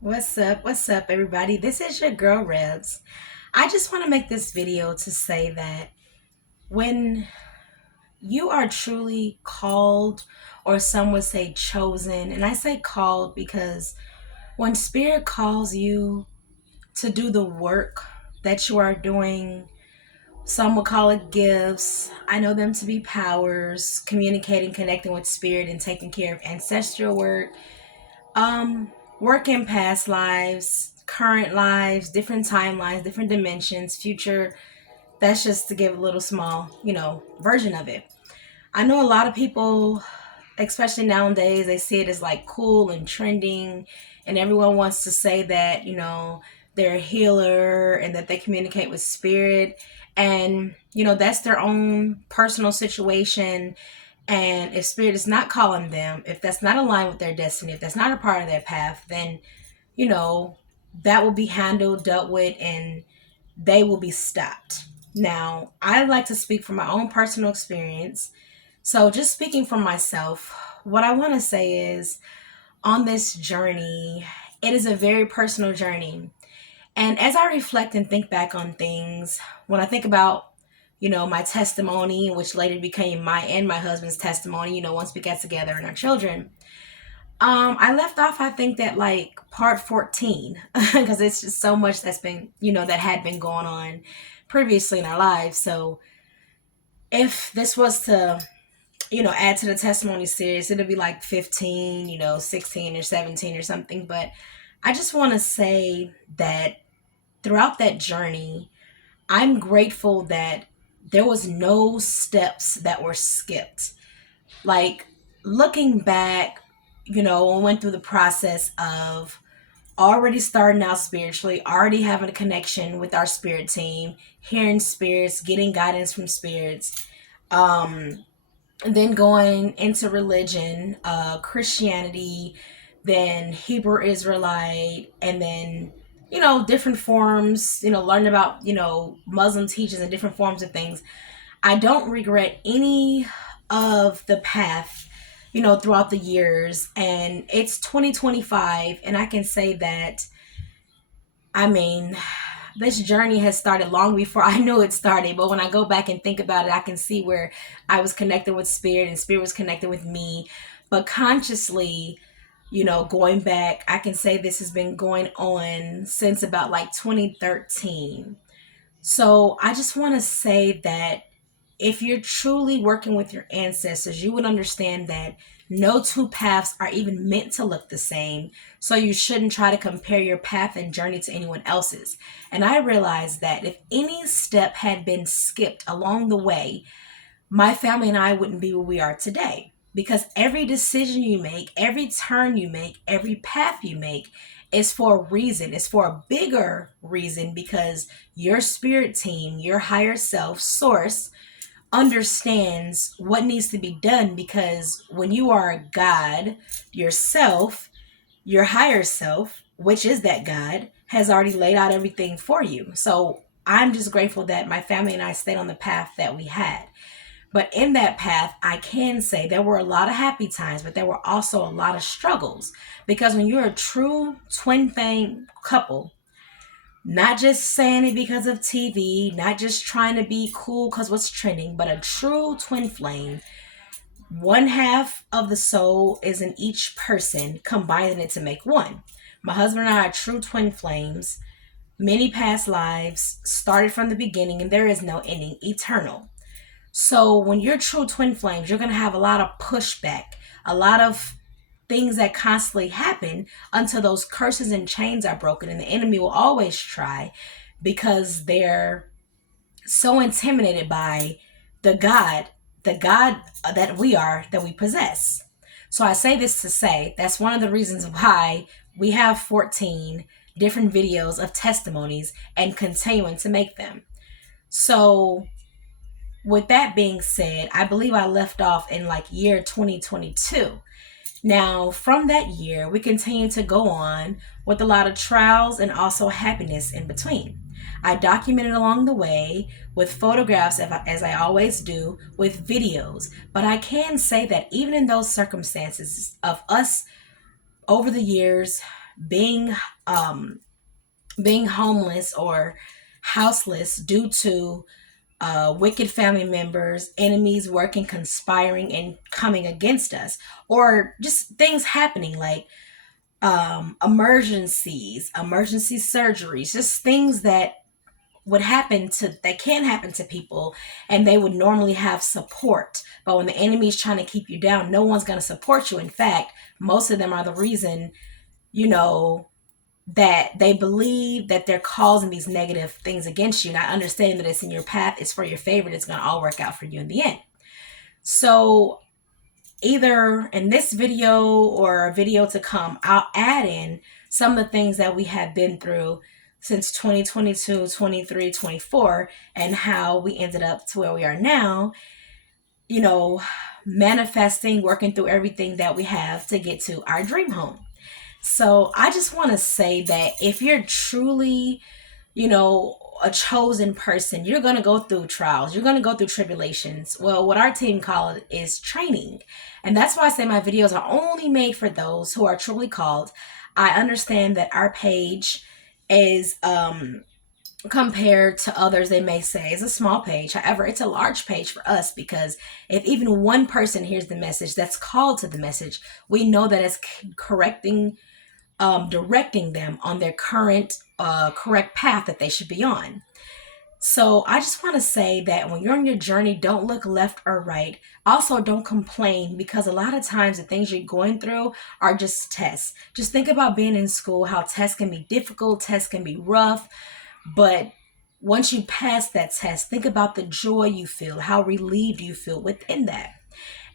What's up? What's up, everybody? This is your girl Rebs. I just want to make this video to say that when you are truly called, or some would say chosen, and I say called because when Spirit calls you to do the work that you are doing, some would call it gifts. I know them to be powers, communicating, connecting with Spirit, and taking care of ancestral work. Work in past lives, current lives, different timelines, different dimensions, future. That's just to give a little small, version of it. I know a lot of people, especially nowadays, they see it as like cool and trending, and everyone wants to say that, they're a healer and that they communicate with spirit. And, that's their own personal situation. And if spirit is not calling them, if that's not aligned with their destiny, if that's not a part of their path, then, you know, that will be handled, dealt with, and they will be stopped. Now, I like to speak from my own personal experience. So, just speaking from myself, what I want to say is on this journey, it is a very personal journey. And as I reflect and think back on things, when I think about my testimony, which later became my and my husband's testimony, once we got together and our children. I left off, I think that like part 14, because it's just so much that's been, that had been going on previously in our lives. So if this was to, add to the testimony series, it'll be like 15, 16 or 17 or something. But I just want to say that throughout that journey, I'm grateful that there was no steps that were skipped. Like looking back, we went through the process of already starting out spiritually, already having a connection with our spirit team, hearing spirits, getting guidance from spirits, then going into religion, Christianity, then Hebrew Israelite, and then different forms, learning about, Muslim teachings and different forms of things. I don't regret any of the path, throughout the years. And it's 2025, and I can say that, I mean, this journey has started long before I knew it started. But when I go back and think about it, I can see where I was connected with spirit and spirit was connected with me. But consciously, going back, I can say this has been going on since about like 2013. So I just want to say that if you're truly working with your ancestors, you would understand that no two paths are even meant to look the same. So you shouldn't try to compare your path and journey to anyone else's. And I realized that if any step had been skipped along the way, my family and I wouldn't be where we are today. Because every decision you make, every turn you make, every path you make is for a reason. It's for a bigger reason, because your spirit team, your higher self, source, understands what needs to be done. Because when you are God, yourself, your higher self, which is that God, has already laid out everything for you. So I'm just grateful that my family and I stayed on the path that we had. But in that path, I can say there were a lot of happy times, but there were also a lot of struggles. Because when you're a true twin flame couple, not just saying it because of TV, not just trying to be cool because what's trending, but a true twin flame, one half of the soul is in each person, combining it to make one. My husband and I are true twin flames, many past lives, started from the beginning, and there is no ending, eternal. So when you're true twin flames, you're going to have a lot of pushback, a lot of things that constantly happen until those curses and chains are broken. And the enemy will always try, because they're so intimidated by the God that we are, that we possess. So I say this to say that's one of the reasons why we have 14 different videos of testimonies and continuing to make them. So with that being said, I believe I left off in like year 2022. Now, from that year, we continue to go on with a lot of trials and also happiness in between. I documented along the way with photographs, as I always do, with videos. But I can say that even in those circumstances of us over the years being being homeless or houseless due to wicked family members, enemies working, conspiring, and coming against us, or just things happening like emergency surgeries, just things that would happen to that can happen to people, and they would normally have support. But when the enemy is trying to keep you down, no one's going to support you. In fact, most of them are the reason, you know, that they believe that they're causing these negative things against you, not understanding that it's in your path, it's for your favor, it's going to all work out for you in the end. So either in this video or a video to come, I'll add in some of the things that we have been through since 2022, 23, 24, and how we ended up to where we are now, you know, manifesting, working through everything that we have to get to our dream home. So I just want to say that if you're truly, a chosen person, you're going to go through trials, you're going to go through tribulations. Well, what our team calls is training. And that's why I say my videos are only made for those who are truly called. I understand that our page is compared to others, they may say it's a small page. However, it's a large page for us, because if even one person hears the message that's called to the message, we know that it's directing them on their current correct path that they should be on. So I just want to say that when you're on your journey, don't look left or right. Also, don't complain, because a lot of times the things you're going through are just tests. Just think about being in school, how tests can be difficult, tests can be rough, but once you pass that test, think about the joy you feel, how relieved you feel within that.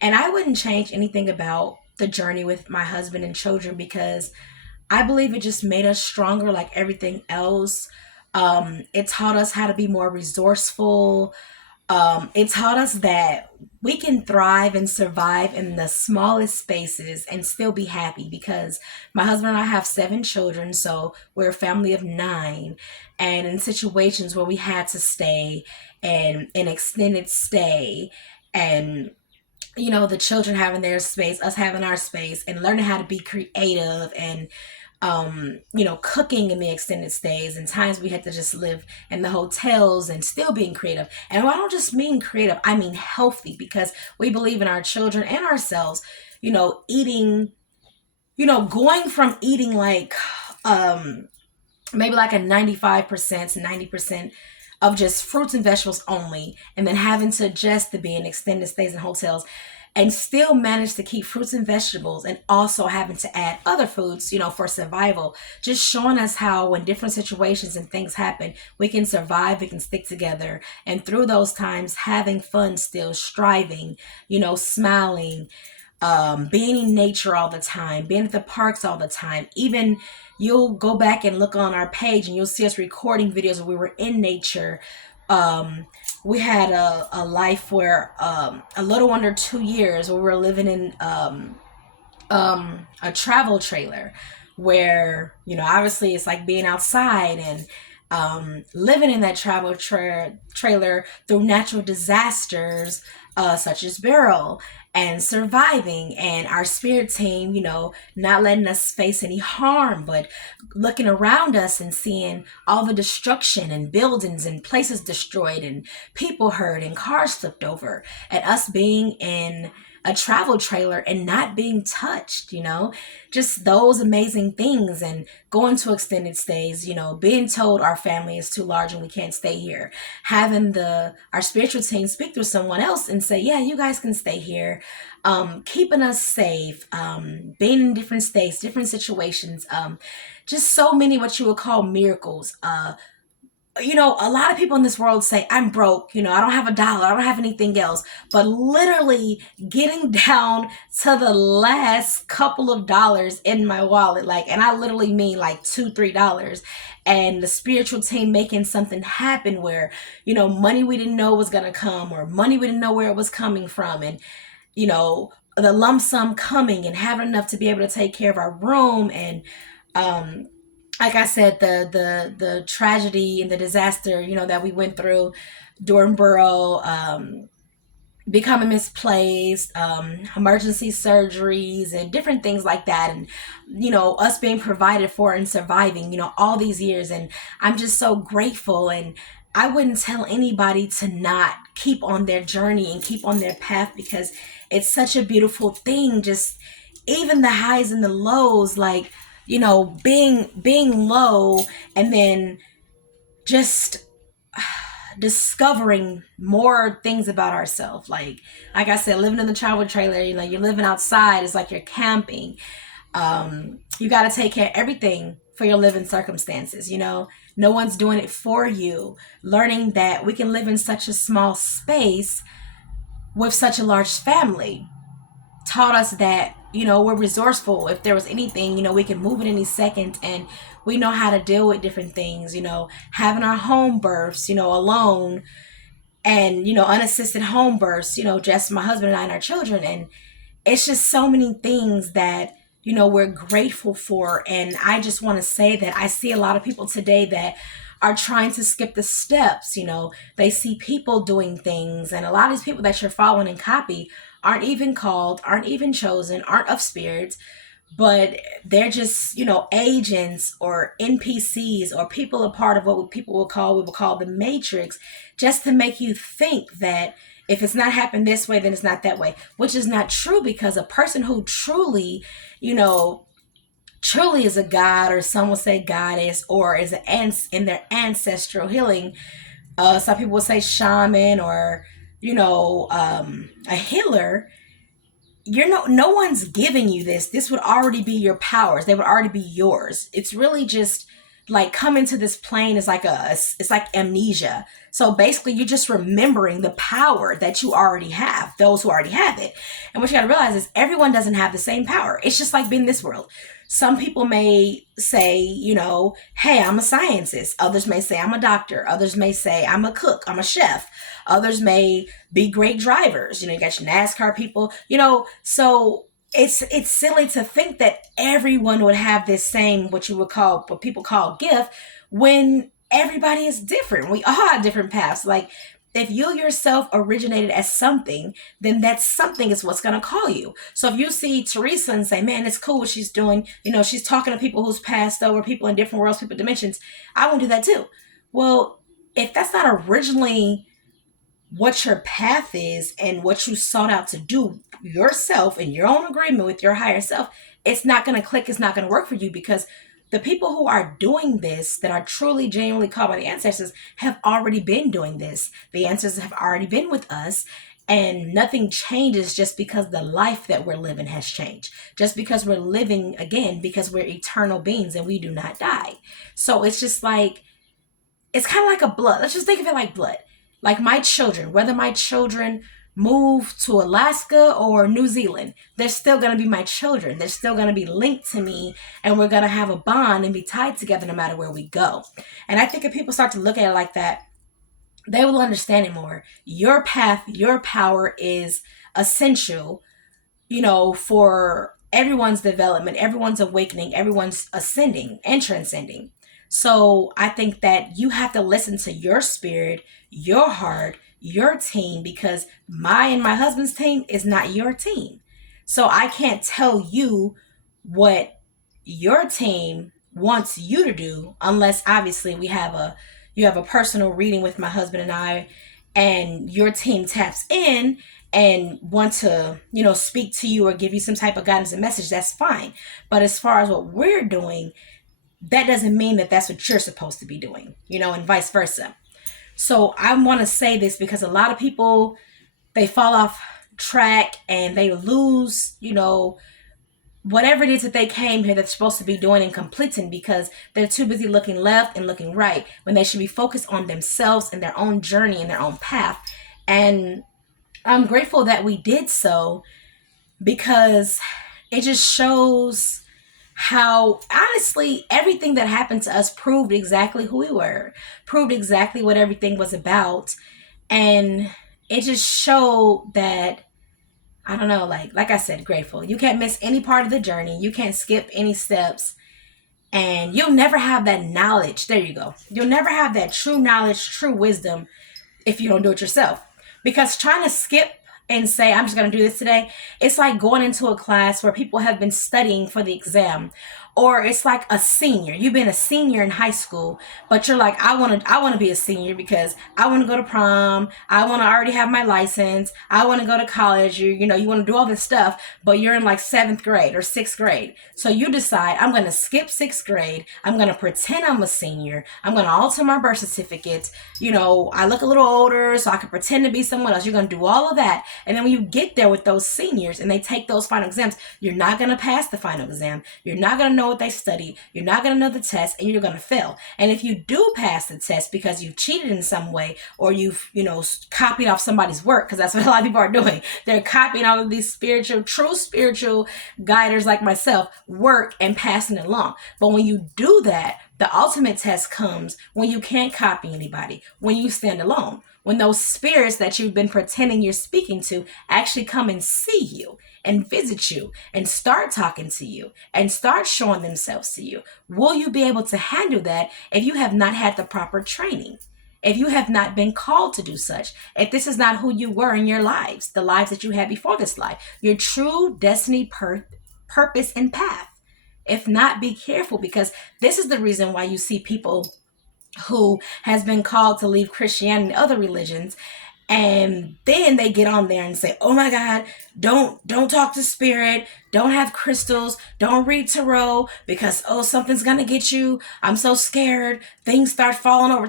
And I wouldn't change anything about the journey with my husband and children, because I believe it just made us stronger like everything else. It taught us how to be more resourceful. It taught us that we can thrive and survive in the smallest spaces and still be happy, because my husband and I have 7 children, so we're a family of 9. And in situations where we had to stay and an extended stay, and the children having their space, us having our space, and learning how to be creative, and cooking in the extended stays, and times we had to just live in the hotels and still being creative. And I don't just mean creative, I mean healthy, because we believe in our children and ourselves, eating, going from eating like, maybe like a 95% to 90% of just fruits and vegetables only, and then having to adjust to being extended stays in hotels, and still manage to keep fruits and vegetables, and also having to add other foods, for survival. Just showing us how when different situations and things happen, we can survive, we can stick together. And through those times, having fun still, striving, smiling, being in nature all the time, being at the parks all the time. Even you'll go back and look on our page and you'll see us recording videos where we were in nature. We had a life where a little under 2 years where we were living in a travel trailer, where obviously it's like being outside, and living in that travel trailer through natural disasters such as Beryl, and surviving, and our spirit team, not letting us face any harm, but looking around us and seeing all the destruction, and buildings and places destroyed, and people hurt, and cars flipped over, and us being in a travel trailer and not being touched, just those amazing things. And going to extended stays, being told our family is too large and we can't stay here, having our spiritual team speak through someone else and say, yeah, you guys can stay here, keeping us safe, being in different states, different situations, just so many what you would call miracles. A lot of people in this world say, I'm broke, I don't have a dollar, I don't have anything else. But literally getting down to the last couple of dollars in my wallet, and I literally mean like $2, $3, and the spiritual team making something happen where, money we didn't know was going to come, or money we didn't know where it was coming from. And, the lump sum coming, and having enough to be able to take care of our room. And, like I said, the tragedy and the disaster, that we went through during Beryl, becoming misplaced, emergency surgeries and different things like that, and us being provided for and surviving, all these years. And I'm just so grateful, and I wouldn't tell anybody to not keep on their journey and keep on their path, because it's such a beautiful thing. Just even the highs and the lows, like being low, and then just discovering more things about ourselves. Like I said, living in the travel trailer, you're living outside. It's like you're camping. You got to take care of everything for your living circumstances. No one's doing it for you. Learning that we can live in such a small space with such a large family taught us that we're resourceful. If there was anything, we can move at any second, and we know how to deal with different things. Having our home births, alone, and unassisted home births, just my husband and I and our children. And it's just so many things that we're grateful for. And I just want to say that I see a lot of people today that are trying to skip the steps. They see people doing things, and a lot of these people that you're following and copy aren't even called, aren't even chosen, aren't of spirits, but they're just, agents or NPCs, or people a part of what we will call the matrix, just to make you think that if it's not happened this way, then it's not that way, which is not true. Because a person who truly, truly is a god, or some will say goddess, or is in their ancestral healing, some people will say shaman, or a healer. No one's giving you this would already be your powers. They would already be yours. It's really just like coming to this plane is like it's like amnesia. So basically you're just remembering the power that you already have, those who already have it. And what you got to realize is everyone doesn't have the same power. It's just like being in this world. Some people may say, hey, I'm a scientist. Others may say I'm a doctor. Others may say I'm a cook, I'm a chef. Others may be great drivers. You got your NASCAR people, so it's silly to think that everyone would have this same, what people call gift, when everybody is different. We all have different paths. Like, if you yourself originated as something, then that something is what's going to call you. So if you see Teresa and say, man, it's cool what she's doing, she's talking to people who's passed over, people in different worlds, people dimensions, I want to do that too. Well, if that's not originally what your path is and what you sought out to do yourself in your own agreement with your higher self, it's not going to click. It's not going to work for you, because the people who are doing this, that are truly genuinely called by the ancestors, have already been doing this. The ancestors have already been with us, and nothing changes just because the life that we're living has changed. Just because we're living again, because we're eternal beings and we do not die. So it's just like, it's kind of like a blood. Let's just think of it like blood. Like my children, whether my children move to Alaska or New Zealand, they're still going to be my children. They're still going to be linked to me, and we're going to have a bond and be tied together no matter where we go. And I think if people start to look at it like that, they will understand it more. Your path, your power is essential, for everyone's development, everyone's awakening, everyone's ascending and transcending. So I think that you have to listen to your spirit, your heart, your team, because my and my husband's team is not your team. So I can't tell you what your team wants you to do, unless obviously you have a personal reading with my husband and I, and your team taps in and want to, speak to you or give you some type of guidance and message. That's fine. But as far as what we're doing, that doesn't mean that that's what you're supposed to be doing, and vice versa. So I want to say this because a lot of people, they fall off track and they lose, whatever it is that they came here that's supposed to be doing and completing, because they're too busy looking left and looking right when they should be focused on themselves and their own journey and their own path. And I'm grateful that we did so, because it just shows how, honestly, everything that happened to us proved exactly who we were, proved exactly what everything was about. And it just showed that, I don't know, like I said, grateful. You can't miss any part of the journey. You can't skip any steps. And you'll never have that knowledge. There you go. You'll never have that true knowledge, true wisdom, if you don't do it yourself. Because trying to skip and say, I'm just going to do this today. It's like going into a class where people have been studying for the exam. Or it's like a senior. You've been a senior in high school, but you're like, I want to be a senior because I want to go to prom. I want to already have my license. I want to go to college. You want to do all this stuff, but you're in like 7th grade or 6th grade. So you decide, I'm going to skip 6th grade. I'm going to pretend I'm a senior. I'm going to alter my birth certificate. I look a little older so I can pretend to be someone else. You're going to do all of that. And then when you get there with those seniors and they take those final exams, you're not going to pass the final exam. You're not going to know what they studied. You're not going to know the test, and you're going to fail. And if you do pass the test because you've cheated in some way, or you've, copied off somebody's work, because that's what a lot of people are doing. They're copying all of these true spiritual guiders like myself work and passing it along. But when you do that, the ultimate test comes when you can't copy anybody, when you stand alone, when those spirits that you've been pretending you're speaking to actually come and see you and visit you and start talking to you and start showing themselves to you. Will you be able to handle that if you have not had the proper training? If you have not been called to do such, if this is not who you were in your lives, the lives that you had before this life, your true destiny, purpose, and path. If not, be careful, because this is the reason why you see people who has been called to leave Christianity and other religions, and then they get on there and say, oh my God, don't talk to spirit, don't have crystals, don't read tarot, because something's gonna get you, I'm so scared, things start falling over,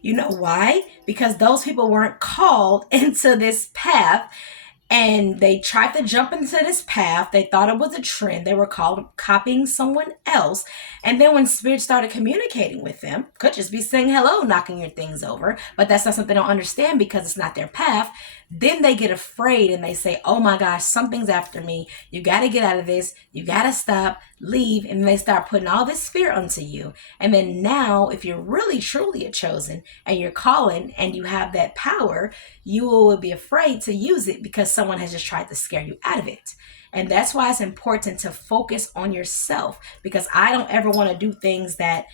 you know why? Because those people weren't called into this path, and they tried to jump into this path. They thought it was a trend. They were copying someone else. And then when spirit started communicating with them, could just be saying hello, knocking your things over, but that's not something they don't understand because it's not their path. Then they get afraid and they say, oh my gosh, something's after me. You got to get out of this. You got to stop, leave. And they start putting all this fear onto you. And then now, if you're really, truly a chosen and you're calling and you have that power, you will be afraid to use it because someone has just tried to scare you out of it. And that's why it's important to focus on yourself, because I don't ever want to do things that